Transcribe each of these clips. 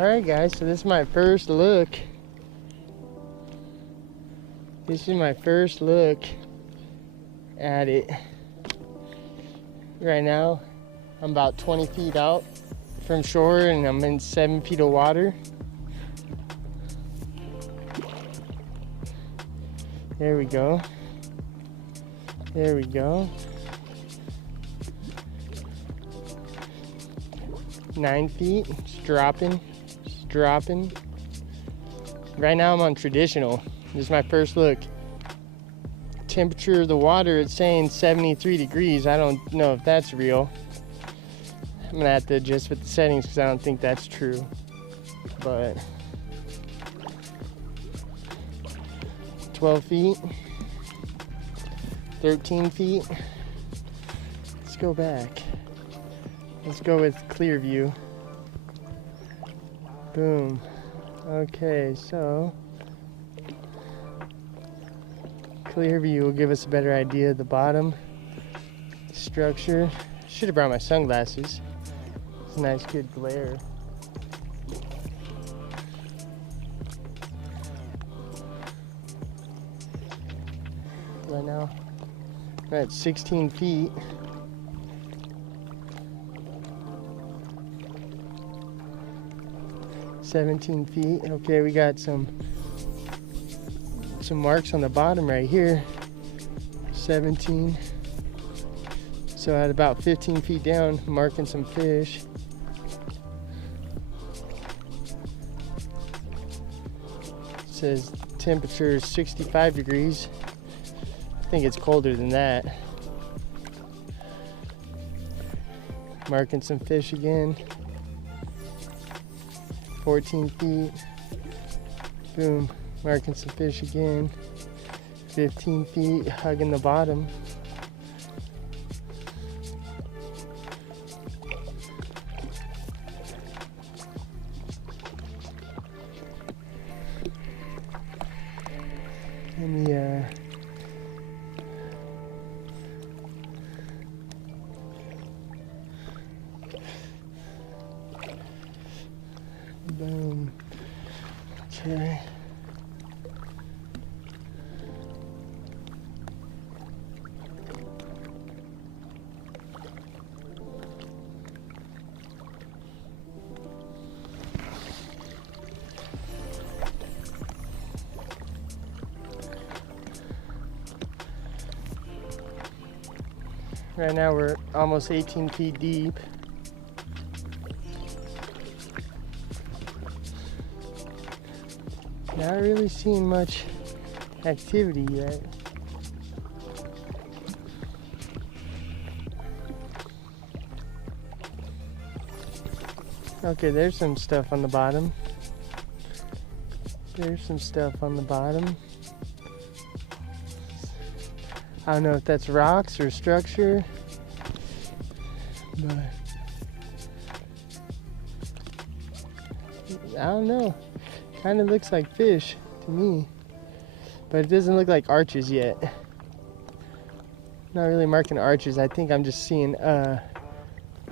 Alright guys, so this is my first look. This is my first look at it. Right now, I'm about 20 feet out from shore and I'm in 7 feet of water. There we go. There we go. 9 feet, it's dropping, it's dropping. Right now I'm on traditional. This is my first look. Temperature of the water, it's saying 73 degrees. I don't know if that's real. I'm gonna have to adjust with the settings because I don't think that's true. But 12 feet, 13 feet. Let's go back. Let's go with clear view. Boom. Okay, so clear view will give us a better idea of the bottom structure. Should have brought my sunglasses. It's a nice good glare. Right now we're at 16 feet. $17 feet. Okay, we got some marks on the bottom right here. 17. So at about 15 feet down, marking some fish. It says temperature is 65 degrees. I think it's colder than that. Marking some fish again. 14 feet. Boom. Marking some fish again. 15 feet. Hugging the bottom. Let me boom. Okay. Right now we're almost 18 feet deep. Not really seeing much activity yet. Okay, there's some stuff on the bottom. There's some stuff on the bottom. I don't know if that's rocks or structure, but I don't know. Kind of looks like fish to me, but it doesn't look like arches yet. Not really marking arches. I think I'm just seeing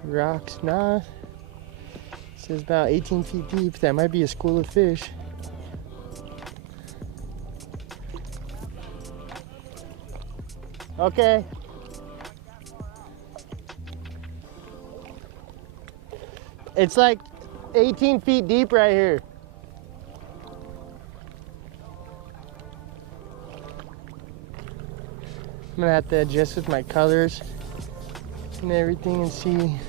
rocks. Nah, it says about 18 feet deep. That might be a school of fish. Okay. It's like 18 feet deep right here. I'm gonna have to adjust with my colors and everything and see.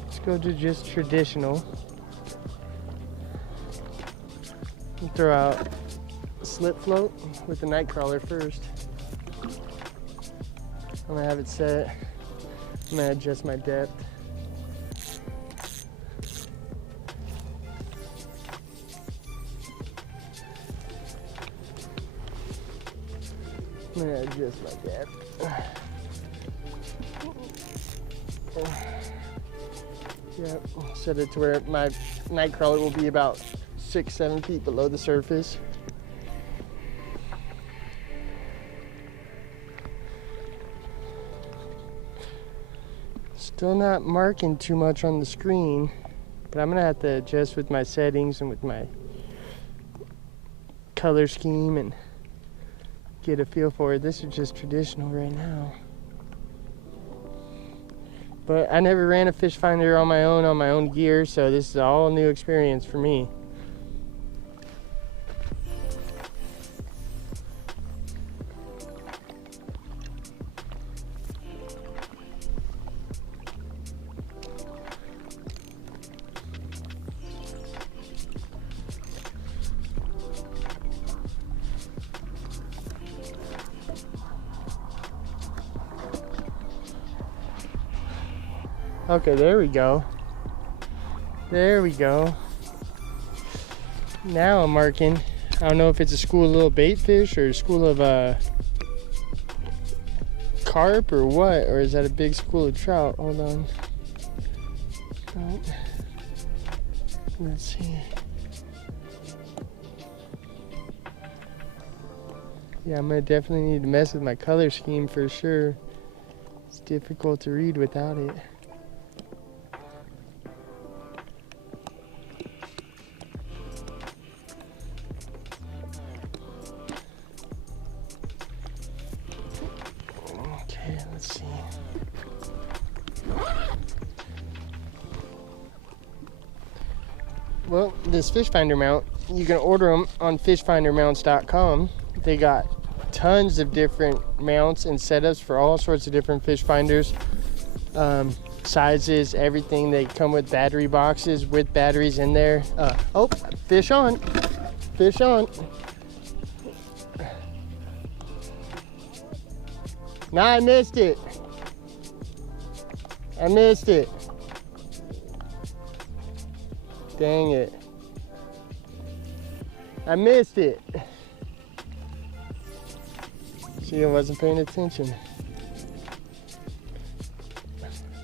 Let's go to just traditional. And throw out a slip float with the night crawler first. I'm gonna have it set. I'm gonna adjust my depth. I'm gonna adjust my depth. Yep, set it to where my night crawler will be about 6-7 feet below the surface. Still not marking too much on the screen, but I'm gonna have to adjust with my settings and with my color scheme and get a feel for it. This is just traditional right now. But I never ran a fish finder on my own gear, so this is all new experience for me. Okay, there we go. There we go. Now I'm marking. I don't know if it's a school of little bait fish or a school of carp or what, or is that a big school of trout? Hold on. Oh. Let's see. Yeah, I'm gonna definitely need to mess with my color scheme for sure. It's difficult to read without it. Okay, let's see. Well, this fish finder mount, you can order them on fishfindermounts.com. They got tons of different mounts and setups for all sorts of different fish finders, sizes, everything. They come with battery boxes with batteries in there. Oh, fish on, fish on. Nah, I missed it. I missed it. Dang it. I missed it. See, I wasn't paying attention.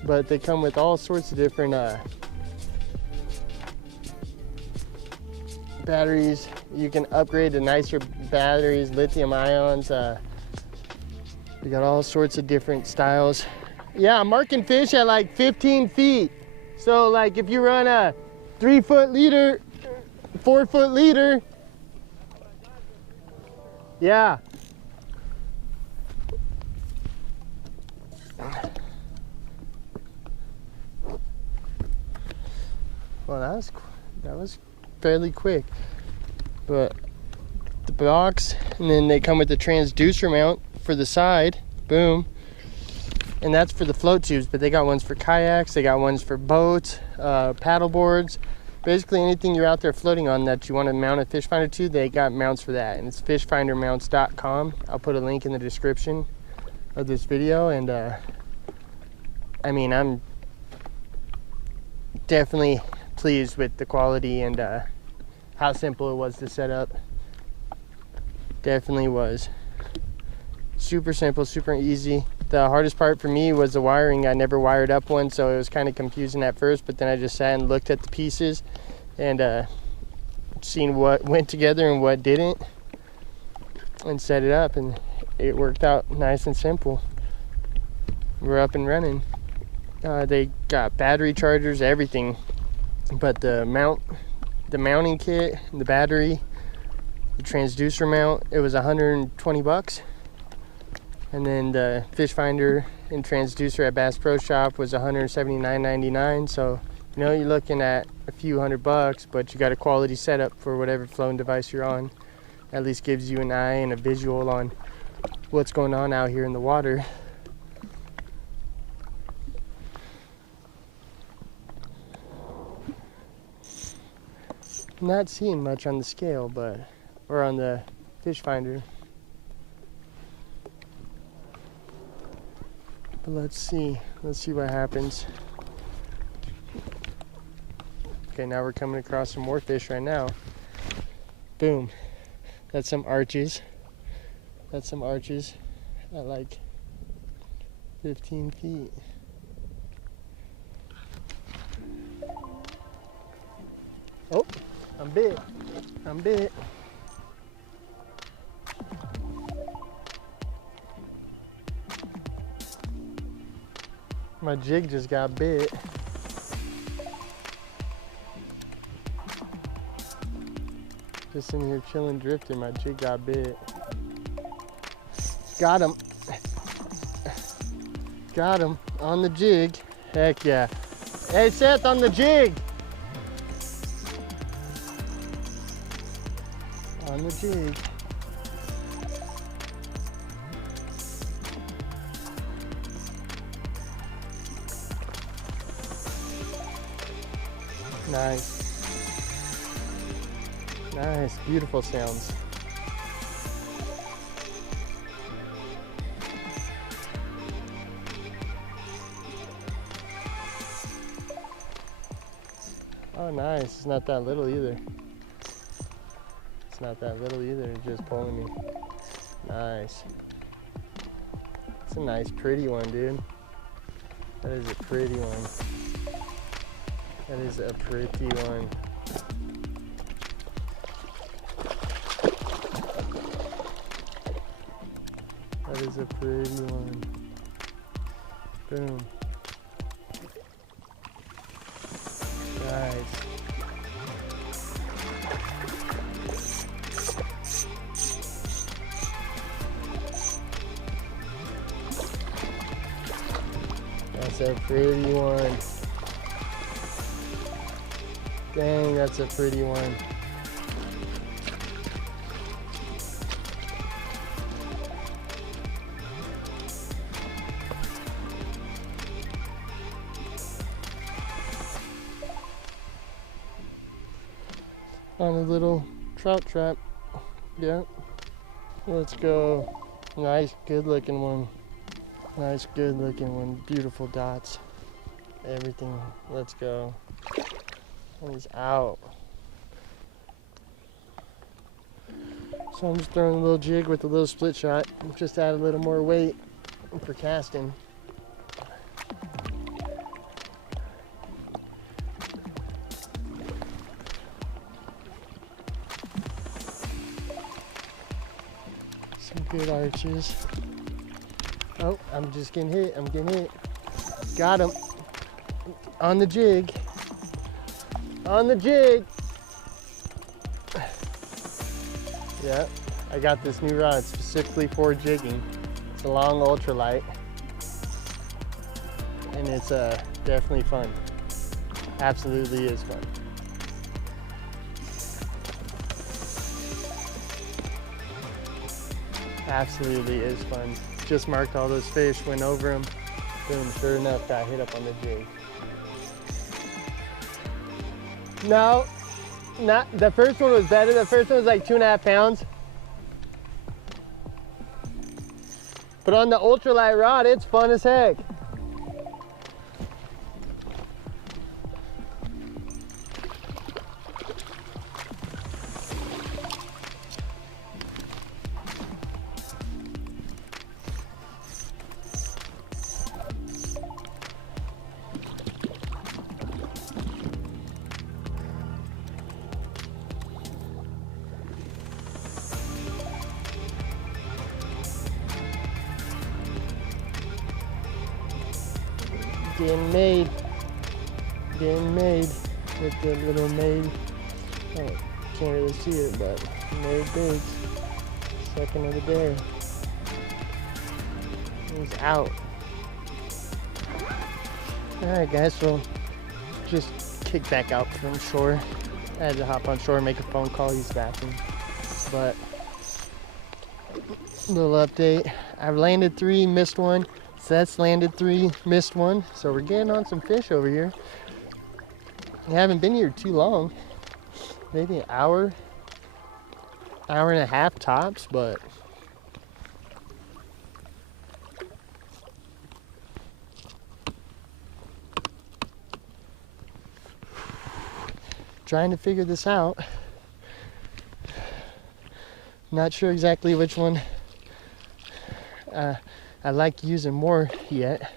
But they come with all sorts of different batteries. You can upgrade to nicer batteries, lithium ions. We got all sorts of different styles. Yeah, I'm marking fish at like 15 feet. So like if you run a 3-foot leader, 4-foot leader. Yeah. Well, that was fairly quick. But the box, and then they come with the transducer mount for the side. Boom. And that's for the float tubes, but they got ones for kayaks, they got ones for boats, paddle boards. Basically anything you're out there floating on that you want to mount a fish finder to, they got mounts for that. And it's fishfindermounts.com. I'll put a link in the description of this video. And I mean, I'm definitely pleased with the quality and how simple it was to set up. Definitely was. Super simple, super easy. The hardest part for me was the wiring. I never wired up one, so it was kind of confusing at first, but then I just sat and looked at the pieces and seen what went together and what didn't and set it up, and it worked out nice and simple. We're up and running. They got battery chargers, everything, but the mounting kit, the battery, the transducer mount, it was 120 bucks. And then the fish finder and transducer at Bass Pro Shop was $179.99. So, you know, you're looking at a few $100, but you got a quality setup for whatever flown device you're on. At least gives you an eye and a visual on what's going on out here in the water. Not seeing much on the scale, or on the fish finder. But let's see what happens. Okay, now we're coming across some more fish right now. Boom. That's some arches. That's some arches at like 15 feet. Oh, I'm bit. I'm bit. My jig just got bit. Just in here chilling, drifting, my jig got bit. Got him. Got him on the jig. Heck yeah. Hey Seth, on the jig. On the jig. Nice. Nice, beautiful sounds. Oh nice, it's not that little either. It's not that little either, it's just pulling me. Nice. It's a nice pretty one, dude. That is a pretty one. That is a pretty one. That is a pretty one. Boom. Nice. That's a pretty one. Dang, that's a pretty one. On a little trout trap. Yep. Let's go. Nice, good looking one. Nice, good looking one. Beautiful dots. Everything. Let's go. He's out. So I'm just throwing a little jig with a little split shot. Just add a little more weight for casting. Some good arches. Oh, I'm just getting hit. I'm getting hit. Got him. On the jig. On the jig. Yeah, I got this new rod specifically for jigging. It's a long ultralight. And it's definitely fun. Absolutely is fun. Absolutely is fun. Just marked all those fish, went over them. Boom, sure enough, got hit up on the jig. No, not the first one was better. The first one was like 2.5 pounds. But on the ultralight rod, it's fun as heck. Getting made with the little maid. Oh, can't really see it, but made bigs. Second of the day. He's out. Alright guys, so just kick back out from shore. I had to hop on shore and make a phone call, use the bathroom. But little update. I've landed 3, missed 1. Seth's landed 3, missed 1. So we're getting on some fish over here. We haven't been here too long. Maybe an hour, hour and a half tops, but trying to figure this out. Not sure exactly which one I like using more yet,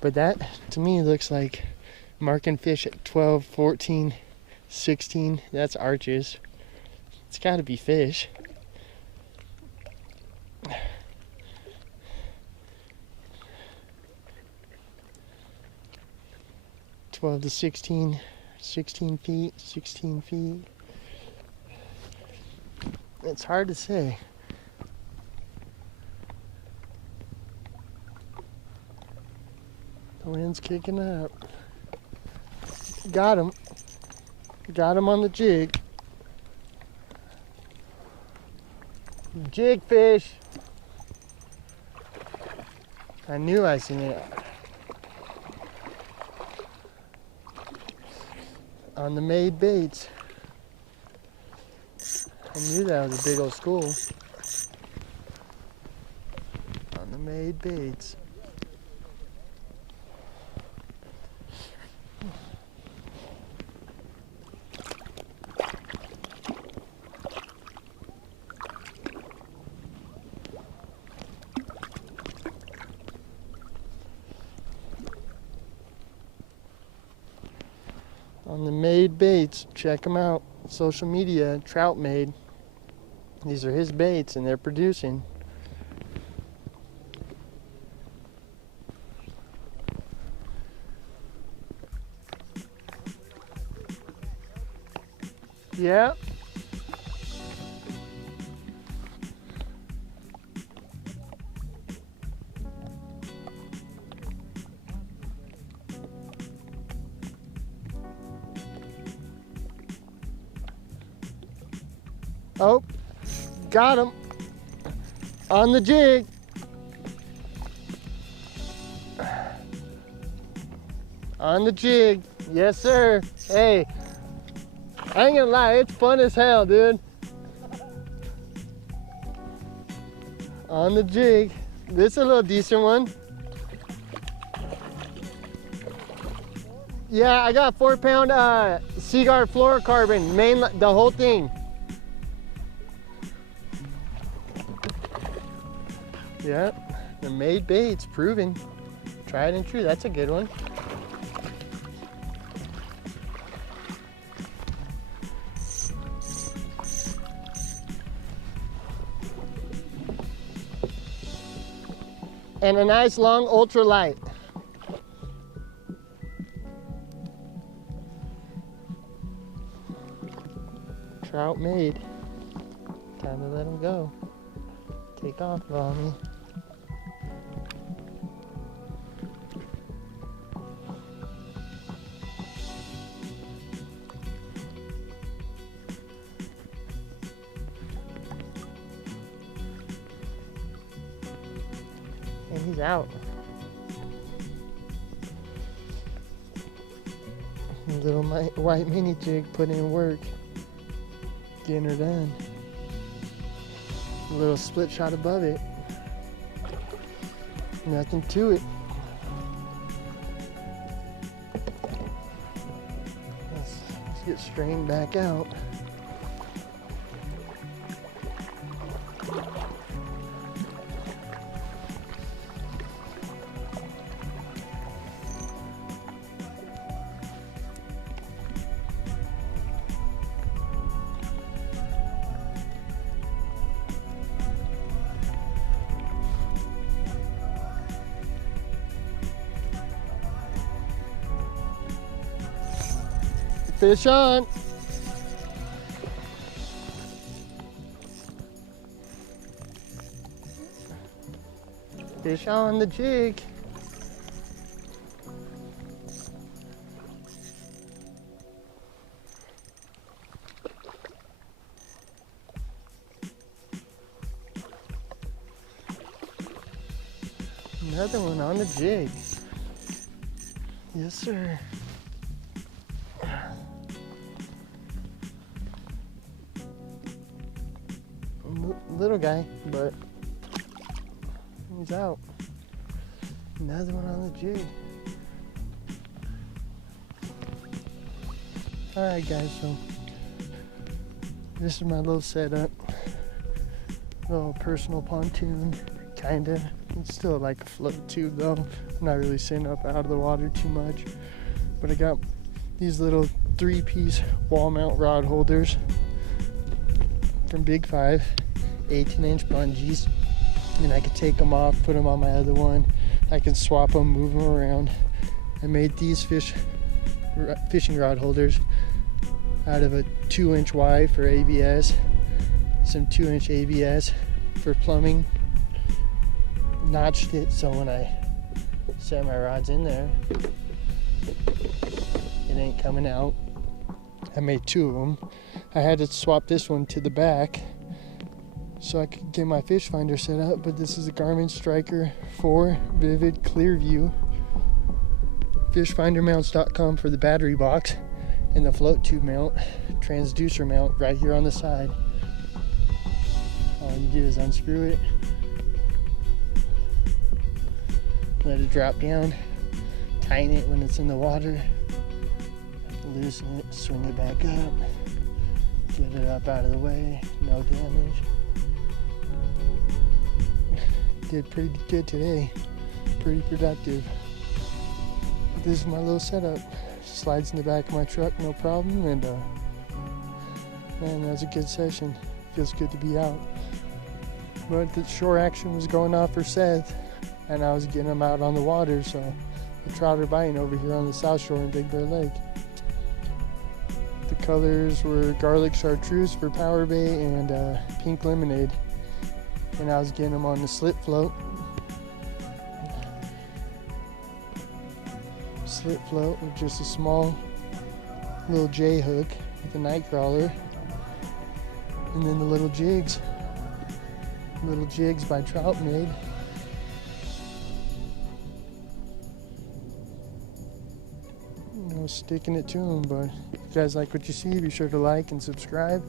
but that to me looks like marking fish at 12, 14, 16. That's arches. It's got to be fish. 12 to 16 feet, 16 feet. It's hard to say. The wind's kicking up. Got him. Got him on the jig. Jig fish. I knew I seen it. On the made baits. I knew that was a big old school. On the made baits. On the made baits, check them out. Social media, Trout Made. These are his baits and they're producing. Yeah. Oh, got him on the jig. On the jig, yes sir. Hey, I ain't gonna lie, it's fun as hell, dude. On the jig. This is a little decent one. Yeah, I got 4-pound Seaguar fluorocarbon, the whole thing. Yeah, the made baits, proven. Tried and true, that's a good one. And a nice long ultralight. Trout Made. Time to let him go. Take off on me. And he's out. Little white mini jig put in work. Getting her done. A little split shot above it. Nothing to it. Let's get strained back out. Fish on. Fish on the jig. Another one on the jig. Yes, sir. Little guy, but he's out. Another one on the jig. Alright guys, so this is my little setup. Little personal pontoon, kinda. It's still like a float tube though. I'm not really sitting up out of the water too much. But I got these little 3-piece wall mount rod holders from Big 5. 18-inch bungees, and I can take them off, put them on my other one. I can swap them, move them around. I made these fish fishing rod holders out of a 2-inch Y for ABS, some 2-inch ABS for plumbing. Notched it so when I set my rods in there, it ain't coming out. I made 2 of them. I had to swap this one to the back so I could get my fish finder set up, but this is a Garmin Striker 4 Vivid Clear View. Fishfindermounts.com for the battery box, and the float tube mount, transducer mount right here on the side. All you do is unscrew it, let it drop down, tighten it when it's in the water, loosen it, swing it back up, get it up out of the way, no damage. Did pretty good today, pretty productive. This is my little setup. Slides in the back of my truck, no problem, and man, that was a good session. Feels good to be out. But the shore action was going off for Seth, and I was getting him out on the water, so the trout are biting over here on the South Shore in Big Bear Lake. The colors were garlic chartreuse for power bait and pink lemonade, and I was getting them on the slip float. Slip float with just a small little J hook with a night crawler, and then the little jigs by Trout Made. Sticking it to them, but if you guys like what you see, be sure to like and subscribe.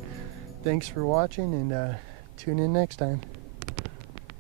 Thanks for watching, and tune in next time.